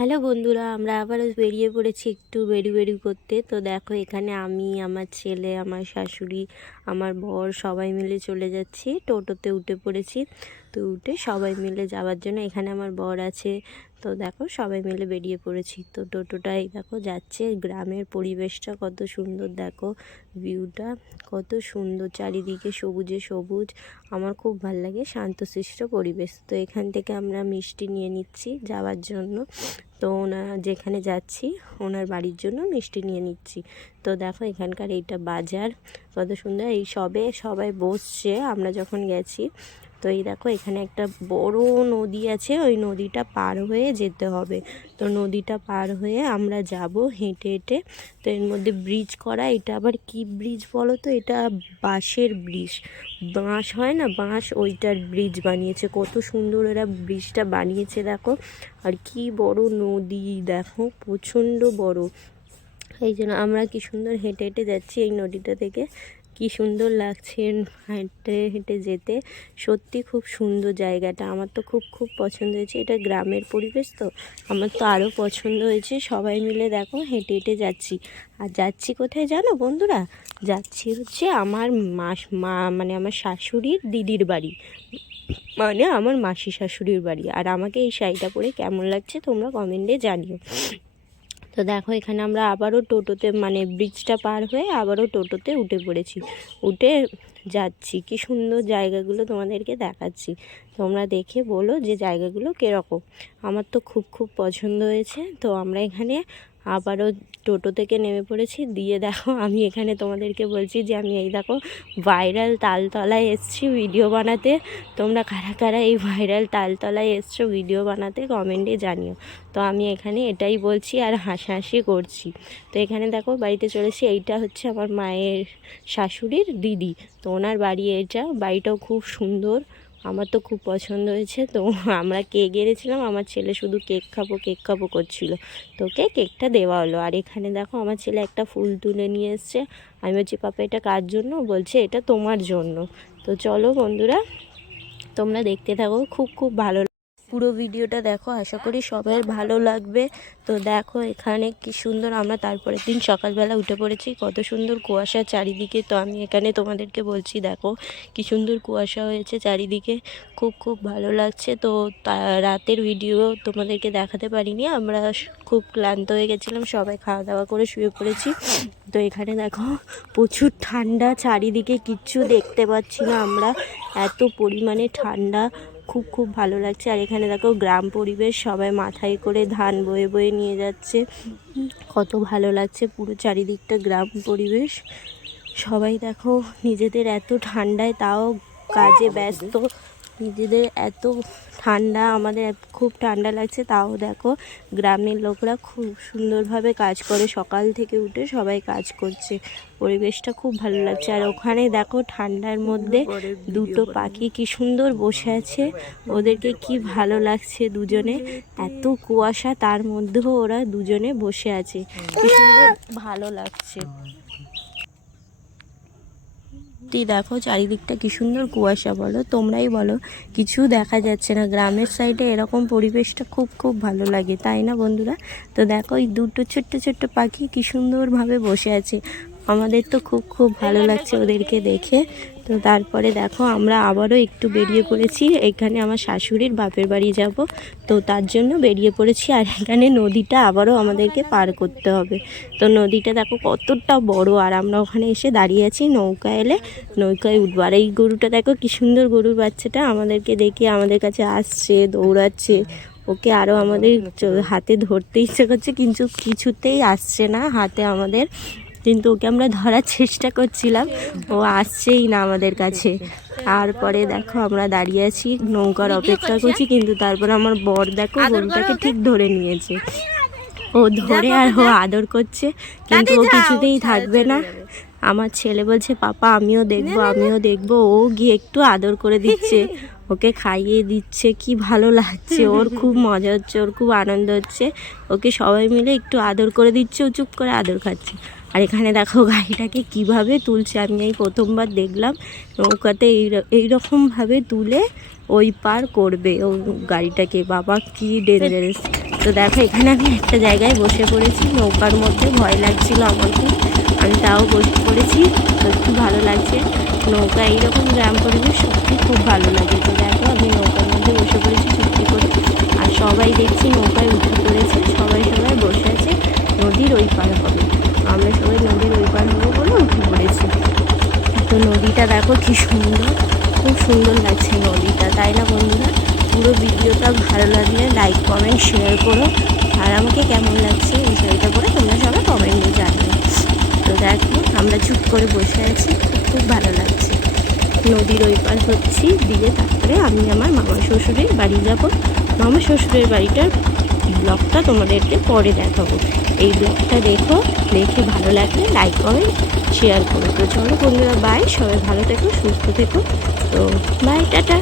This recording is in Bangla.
হ্যালো বন্ধুরা, আমরা আবারও বেরিয়ে পড়েছি একটু বেড়ি করতে। তো দেখো, এখানে আমি, আমার ছেলে, আমার শাশুড়ি, আমার বর সবাই মিলে চলে যাচ্ছি। টোটোতে উঠে পড়েছি। তো উঠে সবাই মিলে যাওয়ার জন্য, এখানে আমার বর আছে। তো দেখো, সবাই মিলে বেরিয়ে পড়েছি। তো টোটোটাই দেখো যাচ্ছে। গ্রামের পরিবেশটা কত সুন্দর, দেখো ভিউটা কত সুন্দর, চারিদিকে সবুজে সবুজ। আমার খুব ভালো লাগে, শান্তশিষ্ট পরিবেশ। তো এখান থেকে আমরা মিষ্টি নিয়ে নিচ্ছি যাওয়ার জন্য। তো যেখানে যাচ্ছি ওনার বাড়ির জন্য মিষ্টি নিয়ে নিচ্ছি। তো দেখো, এখানকার এইটা বাজার কত সুন্দর। এই সবাই বসছে আমরা যখন গেছি। তো এই দেখো, এখানে একটা বড় নদী আছে, ওই নদীটা পার হয়ে যেতে হবে। তো নদীটা পার হয়ে আমরা যাব হেঁটে হেঁটে। তো এর মধ্যে ব্রিজ করা, এটা আবার কি ব্রিজ বলো তো? এটা বাঁশের ব্রিজ, বাঁশ হয় না, বাঁশ, ওইটার ব্রিজ বানিয়েছে। কত সুন্দর এরা ব্রিজটা বানিয়েছে দেখো। আর কি বড় নদী দেখো, প্রচণ্ড বড়। এই জন্য আমরা কি সুন্দর হেঁটে হেঁটে যাচ্ছি এই নদীটা থেকে। কি সুন্দর লাগছে হেঁটে হেঁটে যেতে। সত্যি খুব সুন্দর জায়গাটা, আমার তো খুব খুব পছন্দ হয়েছে। এটা গ্রামের পরিবেশ, তো আমার তো আরও পছন্দ হয়েছে। সবাই মিলে দেখো হেঁটে হেঁটে যাচ্ছি। আর যাচ্ছি কোথায় জানো বন্ধুরা? যাচ্ছি হচ্ছে আমার মানে আমার শাশুড়ির দিদির বাড়ি, মানে আমার মাসি শাশুড়ির বাড়ি। আর আমাকে এই শাড়িটা পরে কেমন লাগছে তোমরা কমেন্টে জানিও। তো দেখো, এখানে আমরা আবারও টোটোতে, মানে ব্রিজটা পার হয়ে আবারও টোটোতে উঠে পড়েছি। উঠে যাচ্ছি। কি সুন্দর জায়গাগুলো তোমাদেরকে দেখাচ্ছি। তোমরা দেখে বলো যে জায়গাগুলো কীরকম। আমার তো খুব খুব পছন্দ হয়েছে। তো আমরা এখানে আবারও টোটো থেকে নেমে পড়েছি। দিয়ে দেখো, আমি এখানে তোমাদেরকে বলছি যে আমি এই দেখো ভাইরাল তালতলায় এসেছি ভিডিও বানাতে। তোমরা কারা কারা এই ভাইরাল তালতলায় এসছো ভিডিও বানাতে কমেন্টে জানিও। তো আমি এখানে এটাই বলছি আর হাসাহাসি করছি। তো এখানে দেখো বাড়িতে চলেছি। এইটা হচ্ছে আমার মায়ের শাশুড়ির দিদি। তো ওনার বাড়ি এটা। বাড়িটাও খুব সুন্দর, আমার তো খুব পছন্দ হয়েছে। তো আমরা কেক এনেছিলাম, আমার ছেলে শুধু কেক খাবো করছিল। তো কেকটা দেওয়া হলো। আর এখানে দেখো, আমার ছেলে একটা ফুল তুলে নিয়ে এসছে। আমি বলছি, পাপা এটা কার জন্য? বলছে এটা তোমার জন্য। তো চলো বন্ধুরা, তোমরা দেখতে থাকো, খুব খুব ভালো। পুরো ভিডিওটা দেখো, আশা করি সবাই ভালো লাগবে। তো দেখো এখানে কি সুন্দর, আমরা তারপরের দিন সকালবেলা উঠে পড়েছি। কত সুন্দর কুয়াশা চারিদিকে। তো আমি এখানে তোমাদেরকে বলছি, দেখো কি সুন্দর কুয়াশা হয়েছে চারিদিকে, খুব খুব ভালো লাগছে। তো রাতের ভিডিও তোমাদেরকে দেখাতে পারিনি, আমরা খুব ক্লান্ত হয়ে গেছিলাম, সবাই খাওয়া দাওয়া করে শুয়ে পড়েছি। তো এখানে দেখো প্রচুর ঠান্ডা, চারিদিকে কিচ্ছু দেখতে পাচ্ছি না আমরা, এত পরিমাণে ঠান্ডা। খুব খুব ভালো লাগছে। আর এখানে দেখো গ্রাম পরিবেশ, সবাই মাথায় করে ধান বয়ে বয়ে নিয়ে যাচ্ছে। কত ভালো লাগছে পুরো চারিদিকটা গ্রাম পরিবেশ। সবাই দেখো নিজেদের এত ঠান্ডায় তাও কাজে ব্যস্ত, নিজেদের এত ঠান্ডা, আমাদের খুব ঠান্ডা লাগছে, তাও দেখো গ্রামের লোকরা খুব সুন্দরভাবে কাজ করে। সকাল থেকে উঠে সবাই কাজ করছে, পরিবেশটা খুব ভালো লাগছে। আর ওখানে দেখো ঠান্ডার মধ্যে দুটো পাখি কি সুন্দর বসে আছে, ওদেরকে কি ভালো লাগছে দুজনে। এত কুয়াশা, তার মধ্যেও ওরা দুজনে বসে আছে, কি সুন্দর ভালো লাগছে। দেখো চারিদিকটা কি সুন্দর কুয়াশা, বলো তোমরাই বলো, কিছু দেখা যাচ্ছে না। গ্রামের সাইডে এরকম পরিবেশটা খুব খুব ভালো লাগে, তাই না বন্ধুরা? তো দেখো এই দুটো ছোট্ট ছোট্ট পাখি কি সুন্দরভাবে বসে আছে, আমাদের তো খুব খুব ভালো লাগছে ওদেরকে দেখে। তো তারপরে দেখো আমরা আবারও একটু বেরিয়ে পড়েছি। এখানে আমার শাশুড়ির বাপের বাড়ি যাব, তো তার জন্য বেরিয়ে পড়েছি। আর এখানে নদীটা আবারও আমাদেরকে পার করতে হবে। তো নদীটা দেখো কতটা বড়, আর আমরা ওখানে এসে দাঁড়িয়ে আছি, নৌকা এলে নৌকায় উঠবো। আর এই গরুটা দেখো কি সুন্দর, গরুর বাচ্চাটা আমাদেরকে দেখে আমাদের কাছে আসছে, দৌড়াচ্ছে। ওকে আরও আমাদের হাতে ধরতে ইচ্ছে করছে, কিন্তু কিছুতেই আসছে না হাতে আমাদের। কিন্তু ওকে আমরা ধরার চেষ্টা করছিলাম, ও আসছেই না আমাদের কাছে। তারপরে দেখো আমরা দাঁড়িয়ে আছি, নৌকার অপেক্ষা করছি, কিন্তু তারপরে আমার বর দেখো গরুটাকে ঠিক ধরে নিয়েছে। ও ধরে আর ও আদর করছে, কিন্তু ও কিছুতেই থাকবে না। আমার ছেলে বলছে, পাপা আমিও দেখবো। ও গিয়ে একটু আদর করে দিচ্ছে, ওকে খাইয়ে দিচ্ছে, কি ভালো লাগছে, ওর খুব মজা হচ্ছে, ওর খুব আনন্দ হচ্ছে। ওকে সবাই মিলে একটু আদর করে দিচ্ছে, ও চুপ করে আদর খাচ্ছে। আর এখানে দেখো গাড়িটাকে কিভাবে তুলছে, আমি এই প্রথমবার দেখলাম নৌকাতে এইরকমভাবে তুলে ওই পার করবে ও গাড়িটাকে। বাবা কি ডেঞ্জারাস, তো দেখো এখানে আমি একটা জায়গায় বসে পড়েছি নৌকার মধ্যে, ভয় লাগছিল আমার খুব, আমি তাও বসে পড়েছি। তো একটু ভালো লাগছে, নৌকা এইরকম গ্রাম পরিবেশ সত্যি খুব ভালো লাগে। তো দেখো আমি নৌকার মধ্যে বসে পড়েছি চুপটি করে, আর সবাই দেখছি নৌকায় উঠে পড়েছে, সবাই সবাই বসে আছে নদীর ওই পার হবে। আমরা সবাই নদীর ওই পার হবো বলে উঠে পড়েছি। তো নদীটা দেখো কি সুন্দর, খুব সুন্দর লাগছে নদীটা, তাই না বন্ধুরা? পুরো ভিডিওটা ভালো লাগলে লাইক কমেন্ট শেয়ার করো, আর আমাকে কেমন লাগছে এই শাড়িটা পরে তোমরা সবাই কমেন্টে জানিও। তো দেখো আমরা চুপ করে বসে আছি, খুব ভালো লাগছে। নদীর ওই পার হচ্ছি, দিয়ে তারপরে আমি আমার মামা শ্বশুরের বাড়ি যাব। মামা শ্বশুরের বাড়িটার ব্লগটা তোমাদেরকে পরে দেখাবো। এই ব্লগটা দেখো, দেখে ভালো লাগলে লাইক কমেন্ট শেয়ার করো। তো চলো বন্ধুরা, বাই, সবাই ভালো থেকো, সুস্থ থেকো। তো বাই, টাটা।